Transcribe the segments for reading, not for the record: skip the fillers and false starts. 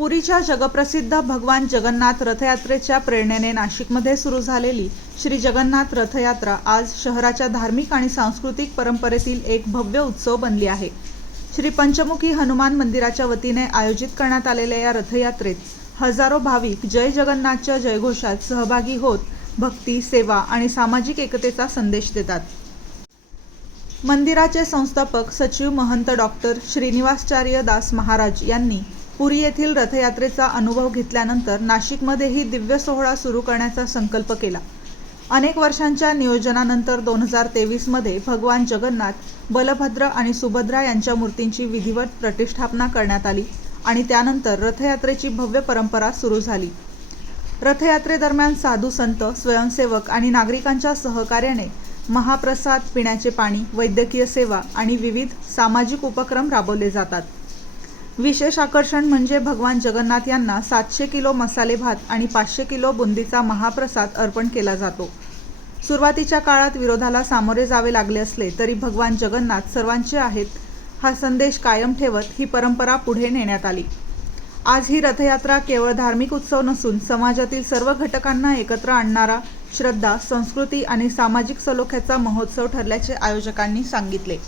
पुरीच्या जगप्रसिद्ध भगवान जगन्नाथ रथयात्रेच्या प्रेरणेने नाशिकमध्ये सुरू झालेली श्री जगन्नाथ रथयात्रा आज शहराच्या धार्मिक आणि सांस्कृतिक परंपरेतील एक भव्य उत्सव बनली आहे। श्री पंचमुखी हनुमान मंदिराच्या वतीने आयोजित करण्यात आलेल्या या रथयात्रेत हजारो भाविक जय जगन्नाथच्या जयघोषात सहभागी होत भक्ती, सेवा आणि सामाजिक एकतेचा संदेश देतात। मंदिराचे संस्थापक सचिव महंत डॉक्टर श्रीनिवासाचार्य दास महाराज यांनी पुरी येथील रथयात्रेचा अनुभव घेतल्यानंतर नाशिकमध्येही दिव्य सोहळा सुरू करण्याचा संकल्प केला। अनेक वर्षांच्या नियोजनानंतर 2023 मध्ये भगवान जगन्नाथ, बलभद्र आणि सुभद्रा यांच्या मूर्तींची विधिवत प्रतिष्ठापना करण्यात आली आणि त्यानंतर रथयात्रेची भव्य परंपरा सुरू झाली। रथयात्रेदरम्यान साधू संत, स्वयंसेवक आणि नागरिकांच्या सहकार्याने महाप्रसाद, पिण्याचे पाणी, वैद्यकीय सेवा आणि विविध सामाजिक उपक्रम राबवले जातात। विशेष आकर्षण म्हणजे भगवान जगन्नाथ यांना 700 किलो मसाले भात आणि 500 किलो बुंदीचा महाप्रसाद अर्पण केला जातो। सुरुवातीच्या काळात विरोधाला सामोरे जावे लागले असले तरी भगवान जगन्नाथ सर्वांचे आहेत हा संदेश कायम ठेवत ही परंपरा पुढे नेण्यात आली। आज ही रथयात्रा केवळ धार्मिक उत्सव नसून समाजातील सर्व घटकांना एकत्र आणणारा श्रद्धा, संस्कृती आणि सामाजिक सलोख्याचा महोत्सव ठरल्याचे आयोजकांनी सांगितले।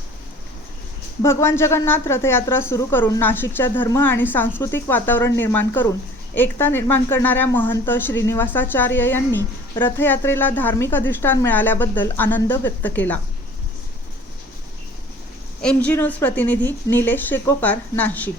भगवान जगन्नाथ रथयात्रा सुरू करून नाशिकच्या धर्म आणि सांस्कृतिक वातावरण निर्माण करून एकता निर्माण करणाऱ्या महंत श्रीनिवासाचार्य यांनी रथयात्रेला धार्मिक अधिष्ठान मिळाल्याबद्दल आनंद व्यक्त केला। MG न्यूज प्रतिनिधी निलेश शेकोकार, नाशिक।